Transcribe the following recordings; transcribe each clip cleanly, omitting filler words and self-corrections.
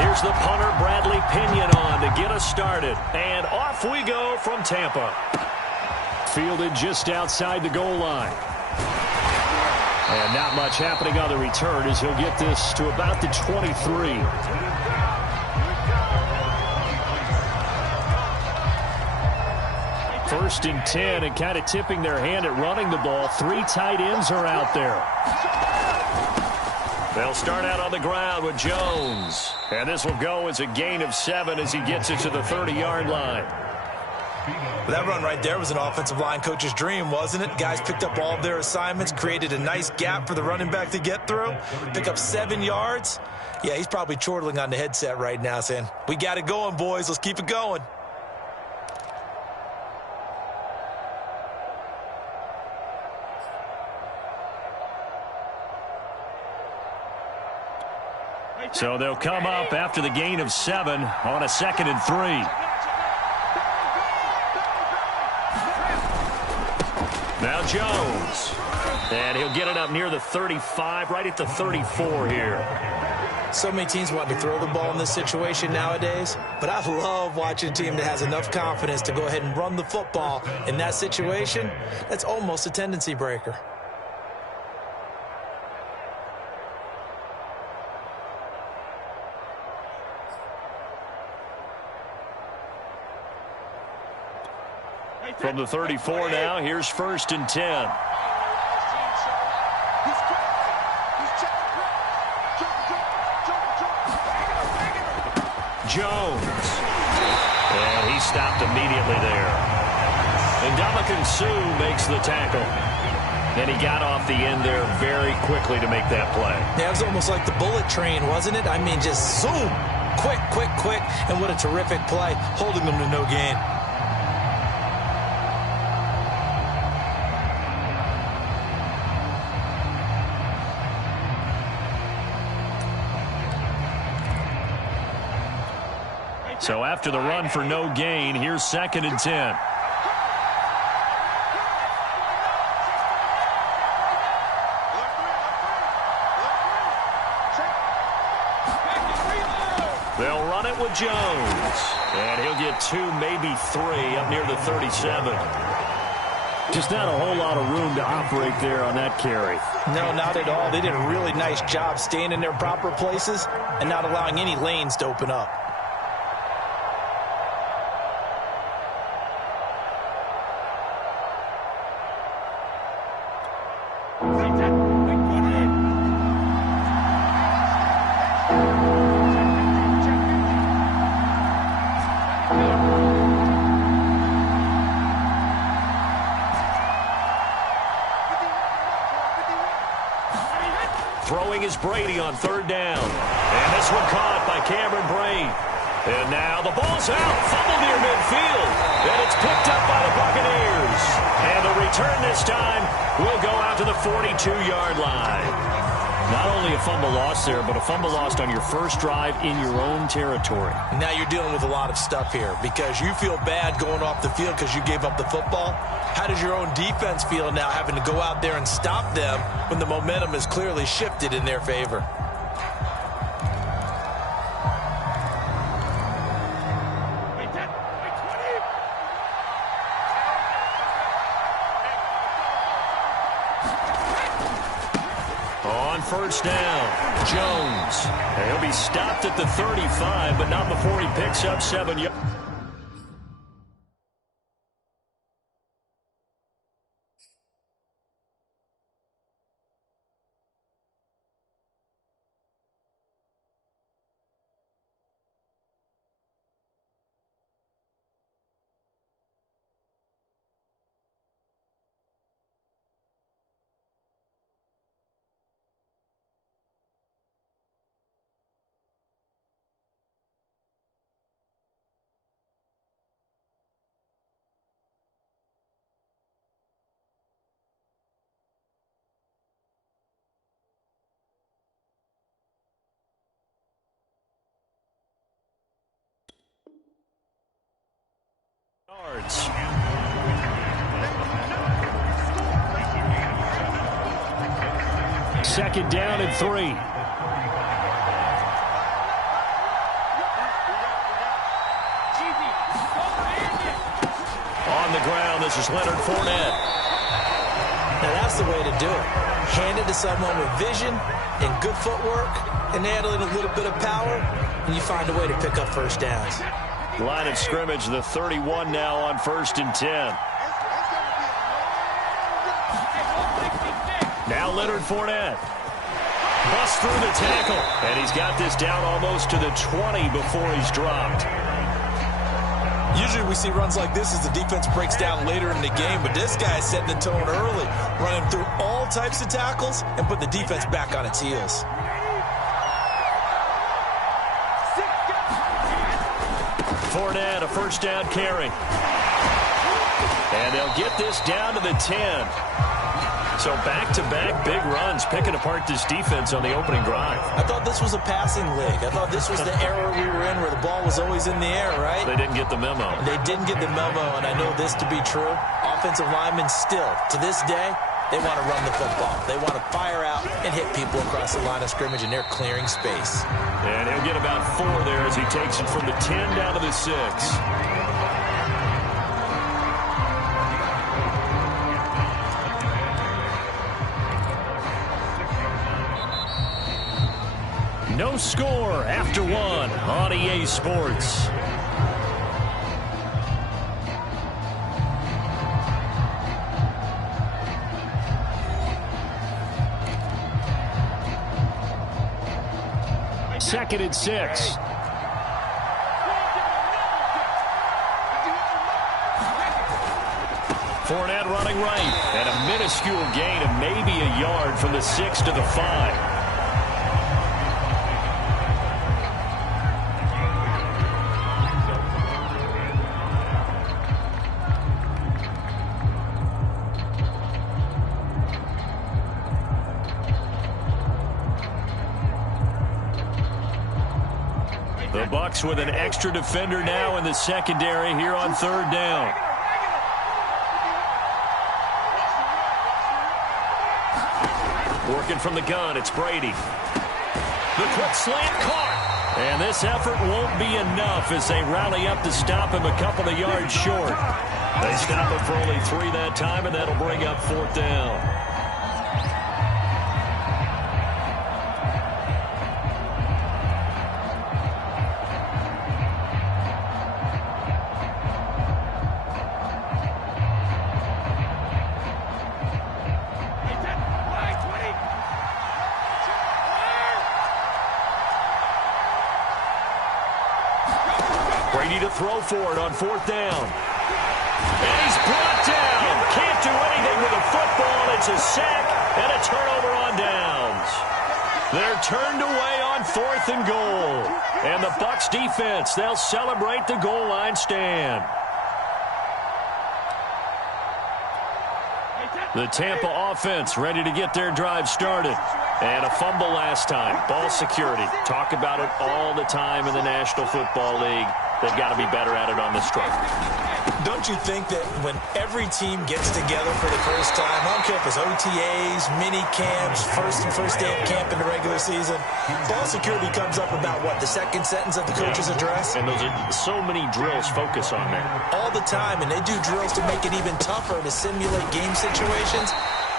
Here's the punter, Bradley Pinion, on to get us started. And off we go from Tampa. Fielded just outside the goal line. And not much happening on the return as he'll get this to about the 23. First and 10, and kind of tipping their hand at running the ball. 3 tight ends are out there. They'll start out on the ground with Jones. And this will go as a gain of 7 as he gets it to the 30-yard line. That run right there was an offensive line coach's dream, wasn't it? Guys picked up all of their assignments, created a nice gap for the running back to get through, pick up 7 yards. Yeah, he's probably chortling on the headset right now saying, we got it going, boys. Let's keep it going. So they'll come up after the gain of 7 on a 2nd and 3. Now Jones. And he'll get it up near the 35, right at the 34 here. So many teams want to throw the ball in this situation nowadays, but I love watching a team that has enough confidence to go ahead and run the football in that situation. That's almost a tendency breaker. From the 34 now, here's 1st and 10. Jones. And he stopped immediately there. And Ndamukong Suh makes the tackle. And he got off the end there very quickly to make that play. Yeah, it was almost like the bullet train, wasn't it? I mean, just zoom. Quick, quick, quick. And what a terrific play, holding them to no gain. So after the run for no gain, here's 2nd and 10. They'll run it with Jones. And he'll get 2, maybe 3 up near the 37. Just not a whole lot of room to operate there on that carry. No, not at all. They did a really nice job staying in their proper places and not allowing any lanes to open up. Throwing is Brady on 3rd down. And this one caught by Cameron Brate. And now the ball's out. Fumble near midfield. And it's picked up by the Buccaneers. And the return this time will go out to the 42-yard line. Not only a fumble loss there, but a fumble lost on your first drive in your own territory. Now you're dealing with a lot of stuff here because you feel bad going off the field because you gave up the football. How does your own defense feel now having to go out there and stop them when the momentum is clearly shifted in their favor? On 1st down, Jones. And he'll be stopped at the 35, but not before he picks up 7 yards. Second down and 3. the ground. This is Leonard Fournette. Now, that's the way to do it. Hand it to someone with vision and good footwork, and add in a little bit of power, and you find a way to pick up first downs. Line of scrimmage, the 31 now on 1st and 10. Now Leonard Fournette. Busts through the tackle, and he's got this down almost to the 20 before he's dropped. Usually we see runs like this as the defense breaks down later in the game, but this guy is setting the tone early, running through all types of tackles and put the defense back on its heels. Fournette, a first down carry. And they'll get this down to the 10. So back-to-back big runs, picking apart this defense on the opening drive. I thought this was a passing league. I thought this was the era we were in where the ball was always in the air, right? They didn't get the memo. They didn't get the memo, and I know this to be true. Offensive linemen still, to this day, they want to run the football. They want to fire out and hit people across the line of scrimmage, and they're clearing space. And he'll get about 4 there as he takes it from the 10 down to the 6. No score after 1 on EA Sports. Second and 6. Fournette running right, and a minuscule gain of maybe a yard from the 6 to the 5. The Bucs with an extra defender now in the secondary here on 3rd down. Working from the gun, it's Brady. The quick slant caught. And this effort won't be enough as they rally up to stop him a couple of yards short. They stop him for only 3 that time, and that'll bring up 4th down. Brady to throw for it on 4th down. And he's brought down. Can't do anything with a football. It's a sack and a turnover on downs. They're turned away on 4th and goal. And the Bucs defense, they'll celebrate the goal line stand. The Tampa offense ready to get their drive started. And a fumble last time. Ball security. Talk about it all the time in the National Football League. They've got to be better at it on this drive. Don't you think that when every team gets together for the first time, I don't care if it's OTAs, mini camps, first day of camp in the regular season, ball security comes up about, what, the second sentence of the coach's address? And those are so many drills focus on that. All the time, and they do drills to make it even tougher to simulate game situations.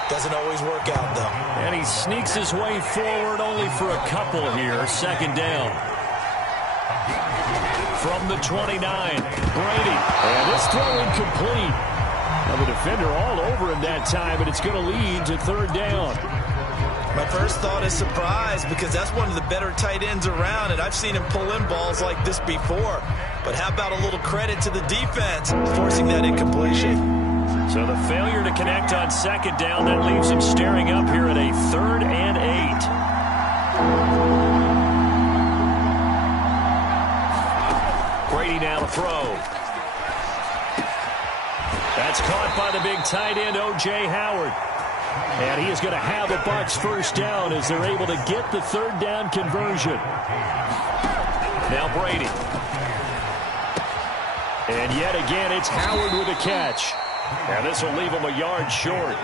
Doesn't always work out, though. And he sneaks his way forward only for a couple here. 2nd down. From the 29, Brady. And this throw incomplete. Now the defender all over him that time, but it's going to lead to 3rd down. My first thought is surprise, because that's one of the better tight ends around, and I've seen him pull in balls like this before. But how about a little credit to the defense forcing that incompletion? So the failure to connect on 2nd down, that leaves him staring up here at a 3rd and 8. Brady now to throw. That's caught by the big tight end, O.J. Howard. And he is going to have a Bucs first down as they're able to get the 3rd down conversion. Now Brady. And yet again, it's Howard with a catch. And this will leave him a yard short.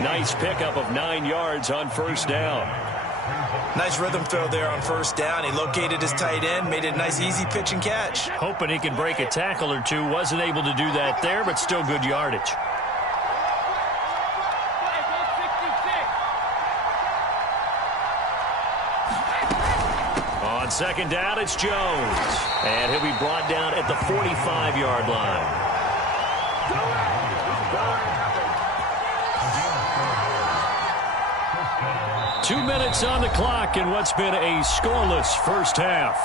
Nice pickup of 9 yards on 1st down. Nice rhythm throw there on first down. He located his tight end, made it a nice easy pitch and catch. Hoping he could break a tackle or two. Wasn't able to do that there, but still good yardage. On second down, it's Jones. And he'll be brought down at the 45-yard line. 2 minutes on the clock in what's been a scoreless first half.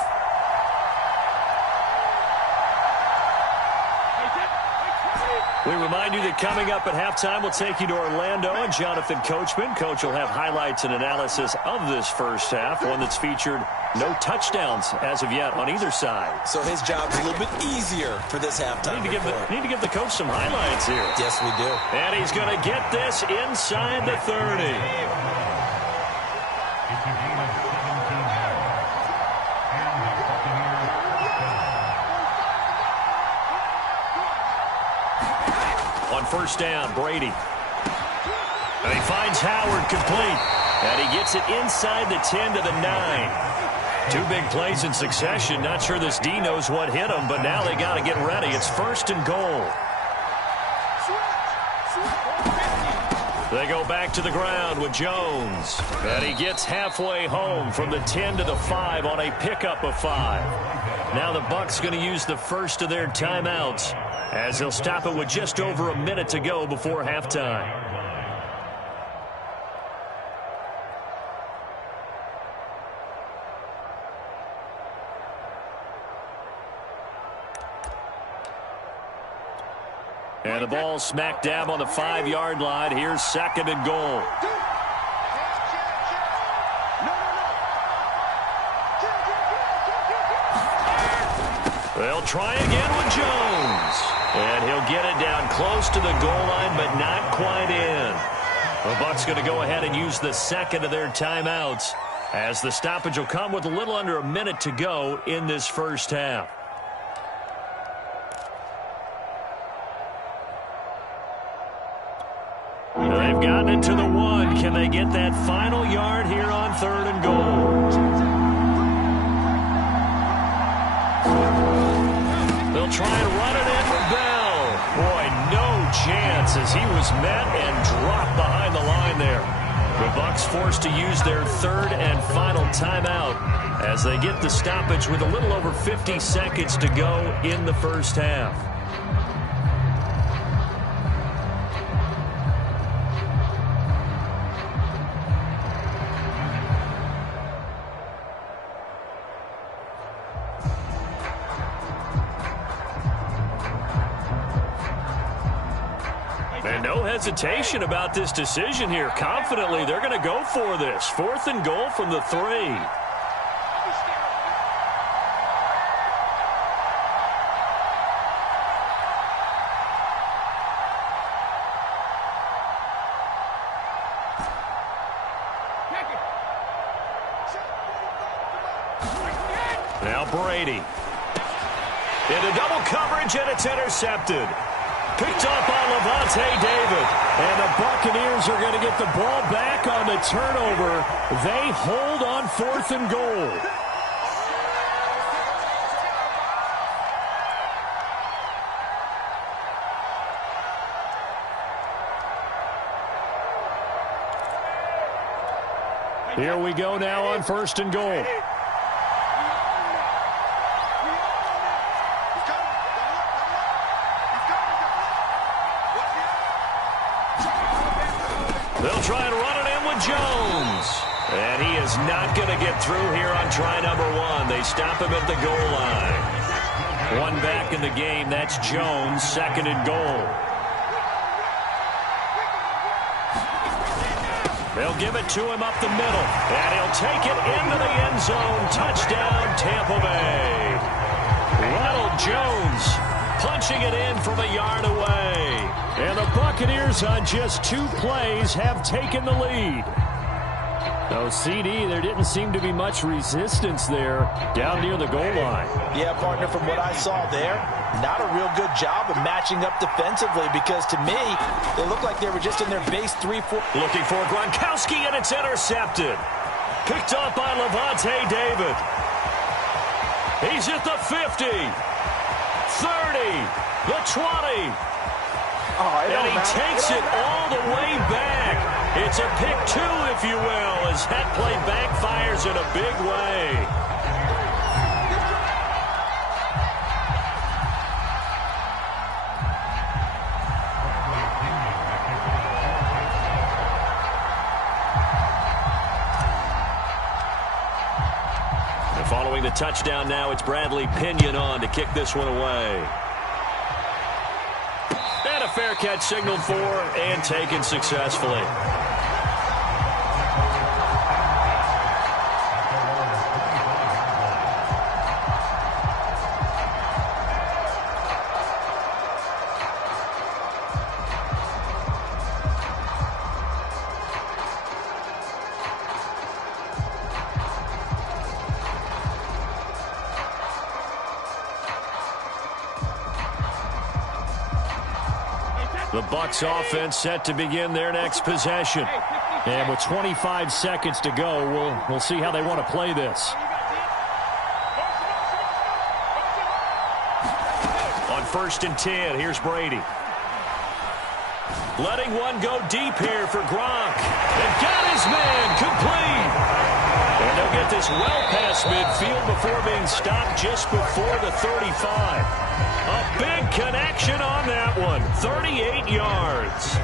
We remind you that coming up at halftime, we'll take you to Orlando and Jonathan Coachman. Coach will have highlights and analysis of this first half, one that's featured no touchdowns as of yet on either side. So his job's a little bit easier for this halftime. Need to give the coach some highlights here. Yes, we do. And he's going to get this inside the 30. On first down, Brady. And he finds Howard complete. And he gets it inside the 10 to the 9. Two big plays in succession. Not sure this D knows what hit him, but now they got to get ready. It's first and goal. They go back to the ground with Jones. And he gets halfway home from the 10 to the 5 on a pickup of 5. Now the Bucs going to use the first of their timeouts, as they'll stop it with just over a minute to go before halftime. And the ball smack dab on the 5-yard line. Here's second and goal. They'll try again with Jones. And he'll get it down close to the goal line, but not quite in. The Bucs going to go ahead and use the second of their timeouts, as the stoppage will come with a little under a minute to go in this first half. They've gotten it to the 1. Can they get that final yard here on third and goal? They'll try and run it in with Bell. Boy, no chance, as he was met and dropped behind the line there. The Bucs forced to use their third and final timeout as they get the stoppage with a little over 50 seconds to go in the first half. And no hesitation about this decision here. Confidently, they're going to go for this. Fourth and goal from the 3. Now Brady. Into double coverage, and it's intercepted. Picked up by Levante David. And the Buccaneers are going to get the ball back on the turnover. They hold on fourth and goal. Here we go now on first and goal. They'll try and run it in with Jones. And he is not going to get through here on try number 1. They stop him at the goal line. One back in the game. That's Jones, second and goal. They'll give it to him up the middle. And he'll take it into the end zone. Touchdown, Tampa Bay. Ronald Jones punching it in from a yard away. And the Buccaneers on just 2 plays have taken the lead. No, CD, there didn't seem to be much resistance there down near the goal line. Yeah, partner, from what I saw there, not a real good job of matching up defensively, because to me, they looked like they were just in their base 3-4. Looking for Gronkowski, and it's intercepted. Picked off by Levante David. He's at the 50, 30, the 20. And he takes it all the way back. It's a pick 2, if you will, as that play backfires in a big way. And following the touchdown now, it's Bradley Pinion on to kick this one away. And a fair catch signaled for and taken successfully. The Bucs offense set to begin their next possession. And with 25 seconds to go, we'll see how they want to play this. On 1st and 10, here's Brady. Letting one go deep here for Gronk. And got his man complete. And they'll get this well past midfield before being stopped just before the 35. A big connection on that one. 38 yards.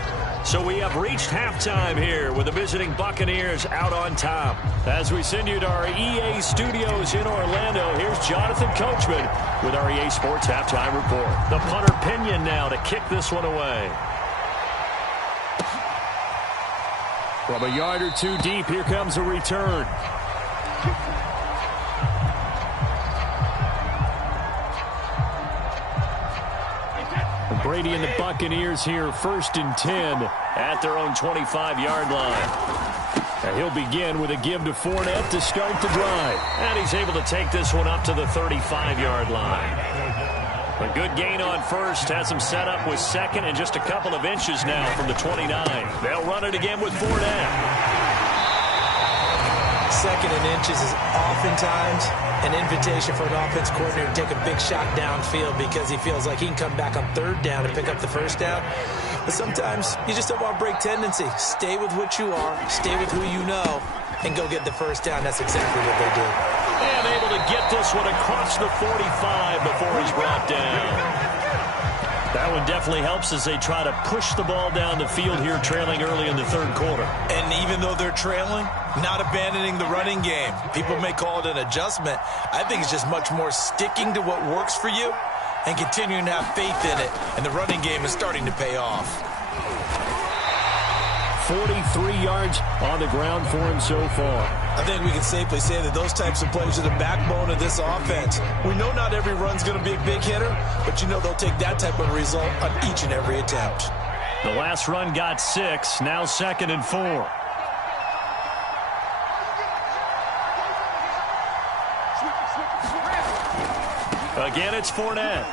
So we have reached halftime here with the visiting Buccaneers out on top. As we send you to our EA studios in Orlando, here's Jonathan Coachman with our EA Sports Halftime Report. The punter Pinion now to kick this one away. From a yard or two deep, here comes a return. Brady and the Buccaneers here, 1st and 10 at their own 25-yard line. And he'll begin with a give to Fournette to start the drive. And he's able to take this one up to the 35-yard line. A good gain on first, has him set up with 2nd and just a couple of inches now from the 29. They'll run it again with Fournette. 2nd and inches is oftentimes an invitation for an offense coordinator to take a big shot downfield because he feels like he can come back on 3rd down and pick up the 1st down. But sometimes you just don't want to break tendency. Stay with what you are, stay with who you know, and go get the 1st down. That's exactly what they did. And able to get this one across the 45 before he's brought down. That one definitely helps as they try to push the ball down the field here, trailing early in the 3rd quarter. And even though they're trailing, not abandoning the running game. People may call it an adjustment. I think it's just much more sticking to what works for you and continuing to have faith in it. And the running game is starting to pay off. 43 yards on the ground for him so far. I think we can safely say that those types of plays are the backbone of this offense. We know not every run's going to be a big hitter, but you know they'll take that type of result on each and every attempt. The last run got 6, now 2nd and 4. Again, it's Fournette.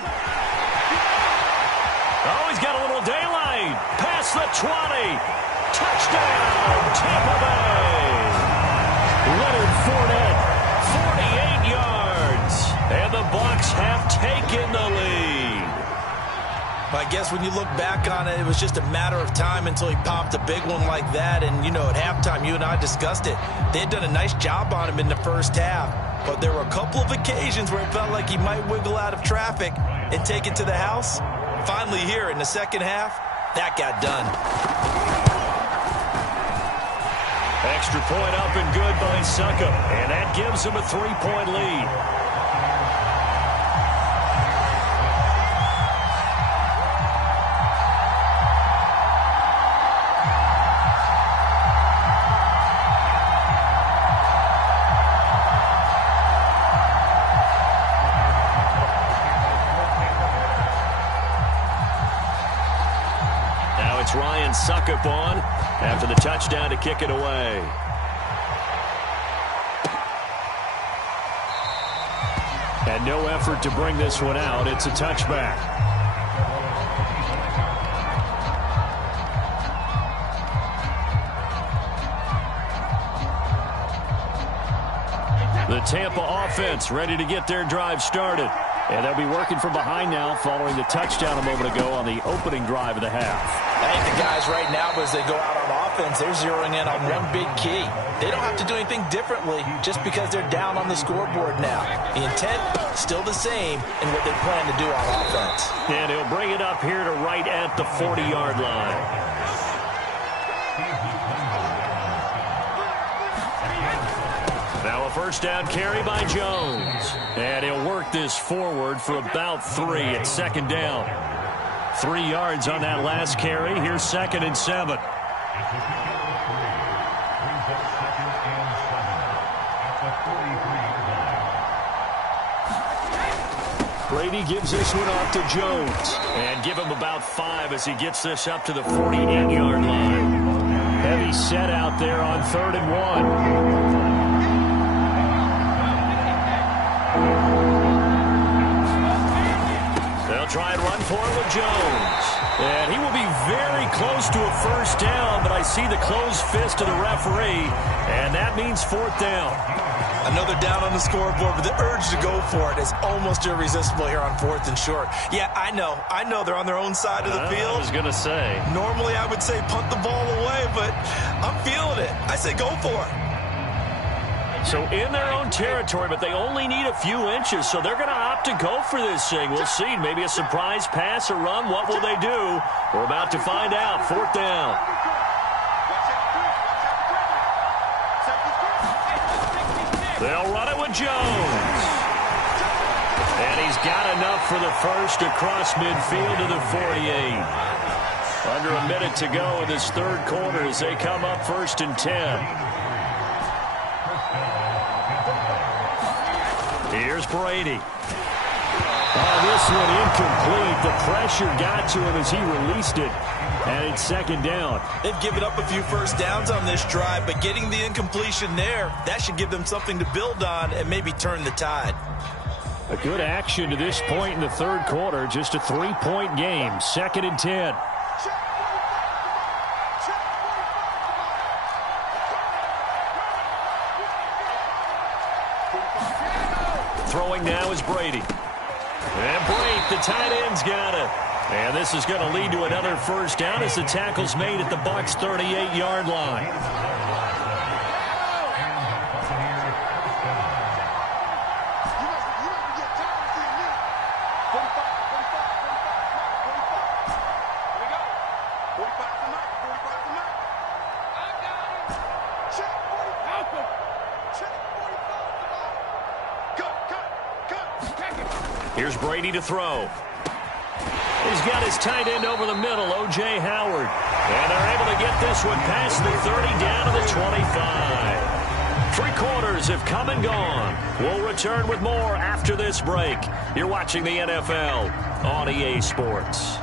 Oh, he's got a little daylight. Past the 20. Touchdown, Tampa Bay. Leonard Fournette, 48 yards. And the Bucs have taken the lead. I guess when you look back on it, it was just a matter of time until he popped a big one like that. And, you know, at halftime, you and I discussed it. They had done a nice job on him in the 1st half. But there were a couple of occasions where it felt like he might wiggle out of traffic and take it to the house. Finally here in the 2nd half, that got done. Extra point up and good by Succop. And that gives him a 3-point lead. Ryan Succop on after the touchdown to kick it away. And no effort to bring this one out. It's a touchback. The Tampa offense ready to get their drive started. And they'll be working from behind now following the touchdown a moment ago on the opening drive of the half. I think the guys right now, as they go out on offense, they're zeroing in on one big key. They don't have to do anything differently just because they're down on the scoreboard now. The intent, still the same in what they plan to do on offense. And he'll bring it up here to right at the 40-yard line. Now a first down carry by Jones. And he'll work this forward for about 3 at second down. 3 yards on that last carry. Here's 2nd and 7. Brady gives this one off to Jones. And give him about 5 as he gets this up to the 48-yard line. Heavy set out there on 3rd and 1. They'll try and run for it with Jones. And he will be very close to a first down, but I see the closed fist of the referee, and that means 4th down. Another down on the scoreboard, but the urge to go for it is almost irresistible here on 4th and short. Yeah, I know they're on their own side of the field. I was going to say. Normally I would say punt the ball away, but I'm feeling it. I say go for it. So in their own territory, but they only need a few inches, so they're going to opt to go for this thing. We'll see. Maybe a surprise pass or run. What will they do? We're about to find out. 4th down. They'll run it with Jones. And he's got enough for the first across midfield to the 48. Under a minute to go in this 3rd quarter as they come up 1st and 10. Here's Brady. Oh, this one incomplete. The pressure got to him as he released it. And it's 2nd down. They've given up a few first downs on this drive, but getting the incompletion there, that should give them something to build on and maybe turn the tide. A good action to this point in the 3rd quarter. Just a 3-point game. 2nd and 10. Throwing now is Brady. And Brady, the tight end's got it. And this is going to lead to another first down as the tackle's made at the Bucs' 38-yard line. Here's Brady to throw. He's got his tight end over the middle, O.J. Howard. And they're able to get this one past the 30 down to the 25. 3 quarters have come and gone. We'll return with more after this break. You're watching the NFL on EA Sports.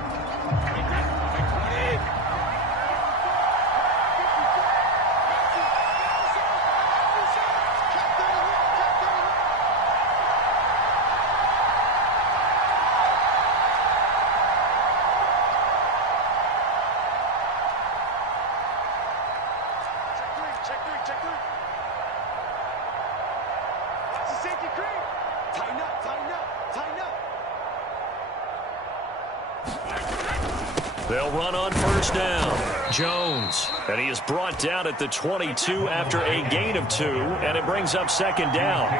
They'll run on first down. Jones. And he is brought down at the 22 after a gain of 2. And it brings up 2nd down.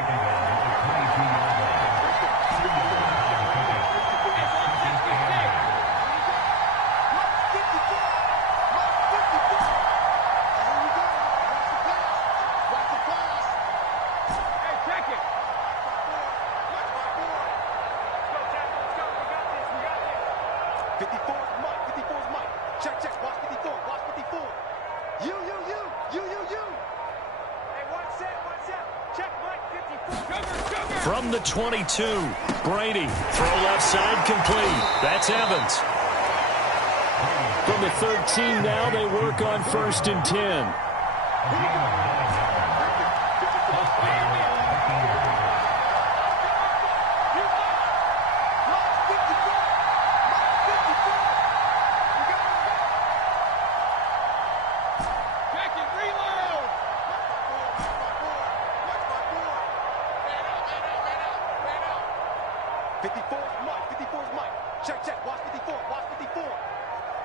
From the 22, Brady. Throw left side complete. That's Evans. From the 13 now, they work on 1st and 10. 54, Mike. 54 is Mike. Check, check. Watch 54. Watch 54.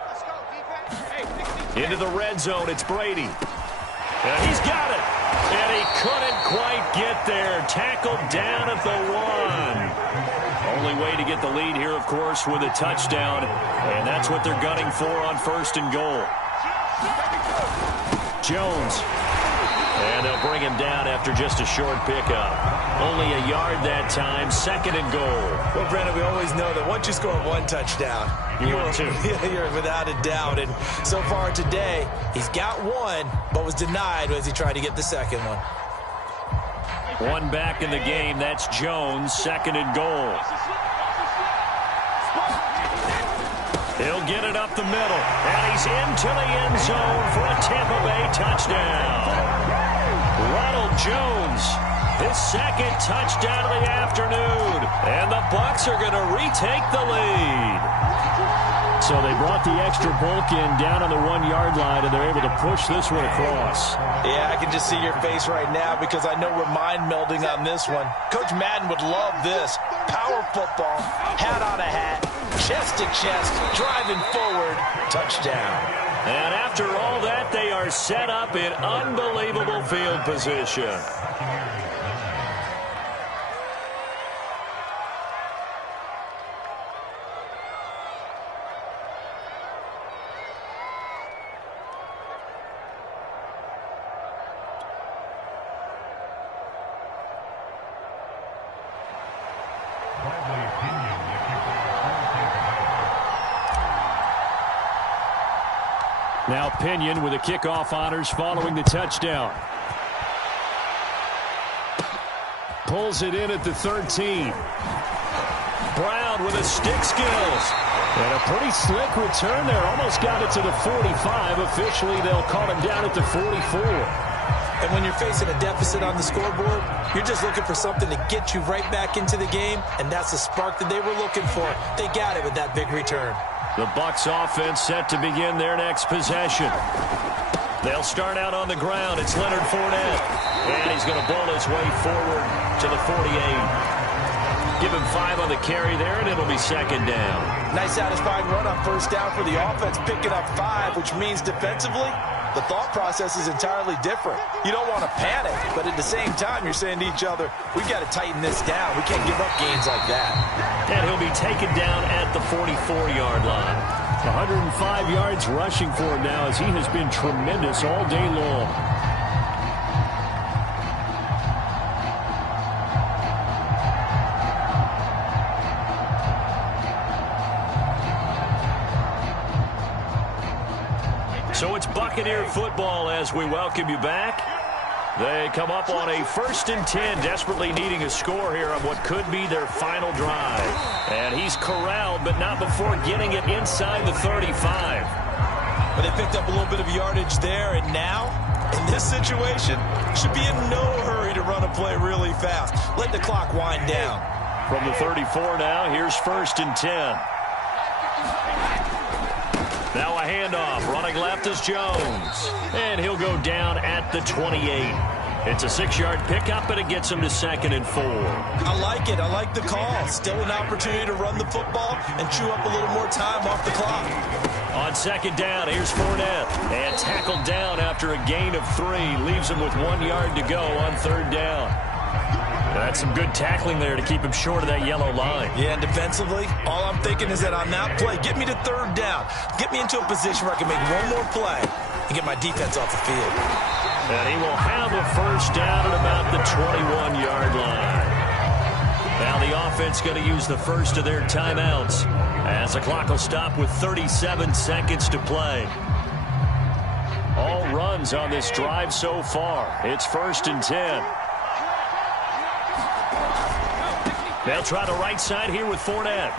Let's go, defense. Hey, into the red zone, it's Brady. And he's got it. And he couldn't quite get there. Tackled down at the 1. Only way to get the lead here, of course, with a touchdown. And that's what they're gunning for on 1st and goal. Jones. And they'll bring him down after just a short pickup. Only a yard that time, 2nd and goal. Well, Brandon, we always know that once you score 1 touchdown, you're without a doubt. And so far today, he's got 1, but was denied as he tried to get the 2nd one. 1 back in the game. That's Jones, 2nd and goal. He'll get it up the middle, and he's into the end zone for a Tampa Bay touchdown. Ronald Jones, his 2nd touchdown of the afternoon, and the Bucs are going to retake the lead. So they brought the extra bulk in down on the 1-yard line, and they're able to push this one across. Yeah, I can just see your face right now because I know we're mind melding on this one. Coach Madden would love this. Power football, hat on a hat, chest to chest, driving forward, touchdown. And after all that, they are set up in unbelievable field position. Now Pinion with the kickoff honors following the touchdown. Pulls it in at the 13. Brown with his stick skills. And a pretty slick return there. Almost got it to the 45. Officially, they'll call him down at the 44. And when you're facing a deficit on the scoreboard, you're just looking for something to get you right back into the game, and that's the spark that they were looking for. They got it with that big return. The Bucs offense set to begin their next possession. They'll start out on the ground. It's Leonard Fournette. And he's going to bowl his way forward to the 48. Give him 5 on the carry there, and it'll be 2nd down. Nice satisfying run on 1st down for the offense, picking up 5, which means defensively, the thought process is entirely different. You don't want to panic, but at the same time, you're saying to each other, we've got to tighten this down. We can't give up gains like that. And he'll be taken down at the 44-yard line. 105 yards rushing for him now as he has been tremendous all day long. So it's Buccaneer football as we welcome you back. They come up on a 1st and 10, desperately needing a score here on what could be their final drive. And he's corralled, but not before getting it inside the 35. But they picked up a little bit of yardage there, and now, in this situation, should be in no hurry to run a play really fast. Let the clock wind down. From the 34 now, here's 1st and 10. Now a handoff. Running left is Jones. And he'll go down at the 28. It's a 6-yard pickup, and it gets him to 2nd and 4. I like it. I like the call. Still an opportunity to run the football and chew up a little more time off the clock. On 2nd down, here's Fournette. And tackled down after a gain of 3. Leaves him with 1 yard to go on 3rd down. That's some good tackling there to keep him short of that yellow line. Yeah, and defensively, all I'm thinking is that on that play, get me to 3rd down. Get me into a position where I can make one more play and get my defense off the field. And he will have a 1st down at about the 21-yard line. Now the offense going to use the first of their timeouts as the clock will stop with 37 seconds to play. All runs on this drive so far. It's 1st and 10. They'll try the right side here with Fournette.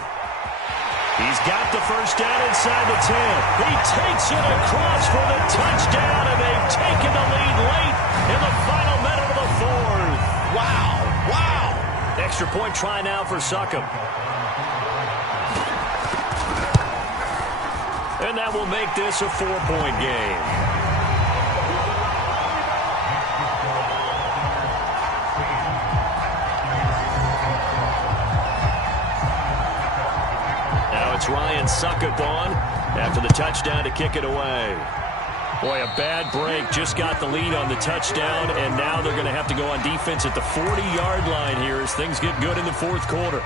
He's got the 1st down inside the 10. He takes it across for the touchdown, and they've taken the lead late in the final minute of the 4th. Wow, wow. Extra point try now for Succop. And that will make this a 4-point game. gets Ryan Suckup on after the touchdown to kick it away. Boy, a bad break. Just got the lead on the touchdown, and now they're going to have to go on defense at the 40-yard line here as things get good in the fourth quarter.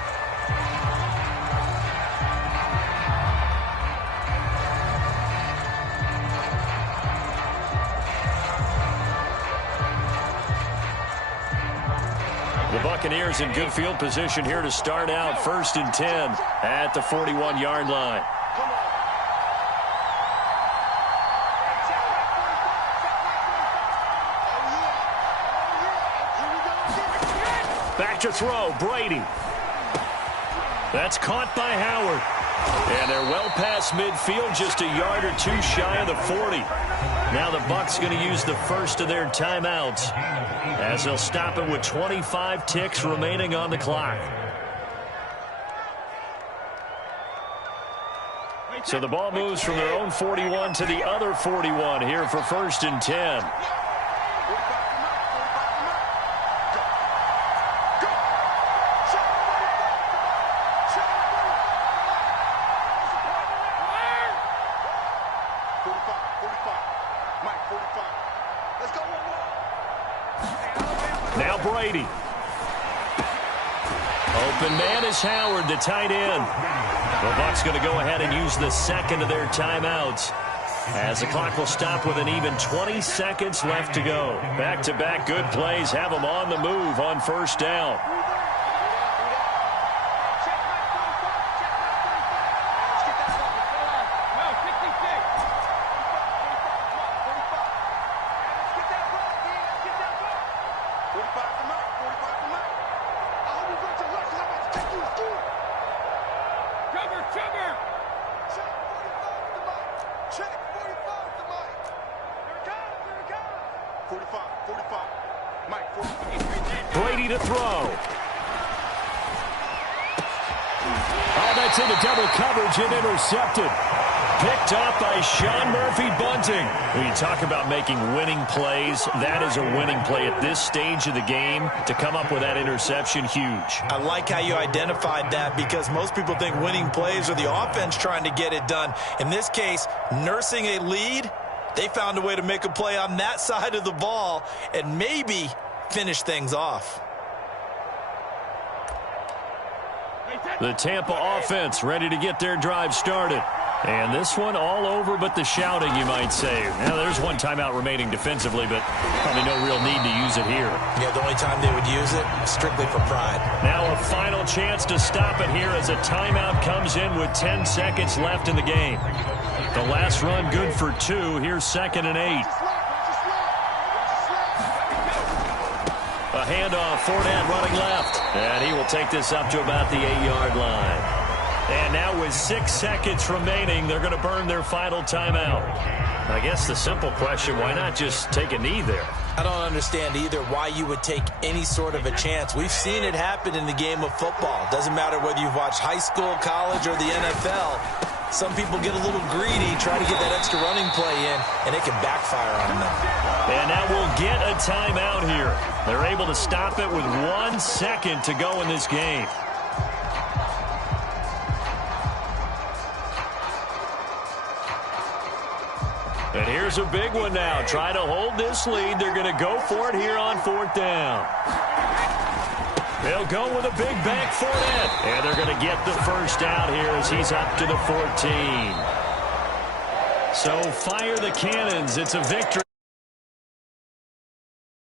The Buccaneers in good field position here to start out 1st and 10 at the 41-yard line. Back to throw, Brady. That's caught by Howard. And they're well past midfield, just a yard or two shy of the 40. Now the Bucs going to use the first of their timeouts as they'll stop it with 25 ticks remaining on the clock. So the ball moves from their own 41 to the other 41 here for 1st and 10. Now Brady. Open man is Howard, the tight end. The Bucs going to go ahead and use the second of their timeouts as the clock will stop with an even 20 seconds left to go. Back-to-back good plays have them on the move on 1st down. Brady to throw. Oh, that's into double coverage and intercepted. Picked up by Sean Murphy-Bunting. When you talk about making winning plays, that is a winning play at this stage of the game. To come up with that interception, huge. I like how you identified that because most people think winning plays are the offense trying to get it done. In this case, nursing a lead, they found a way to make a play on that side of the ball and maybe finish things off. The Tampa offense ready to get their drive started. And this one all over but the shouting, you might say. Now, there's one timeout remaining defensively, but probably no real need to use it here. Yeah, the only time they would use it, strictly for pride. Now a final chance to stop it here as a timeout comes in with 10 seconds left in the game. The last run good for 2. Here's 2nd and 8. A handoff, Fournette running left. And he will take this up to about the 8-yard line. And now with 6 seconds remaining, they're going to burn their final timeout. I guess the simple question, why not just take a knee there? I don't understand either why you would take any sort of a chance. We've seen it happen in the game of football. Doesn't matter whether you've watched high school, college, or the NFL. Some people get a little greedy, try to get that extra running play in, and it can backfire on them. And now we'll get a timeout here. They're able to stop it with 1 second to go in this game. And here's a big one now. Try to hold this lead. They're going to go for it here on 4th down. They'll go with a big bank for it. And they're going to get the first out here as he's up to the 14. So fire the cannons. It's a victory.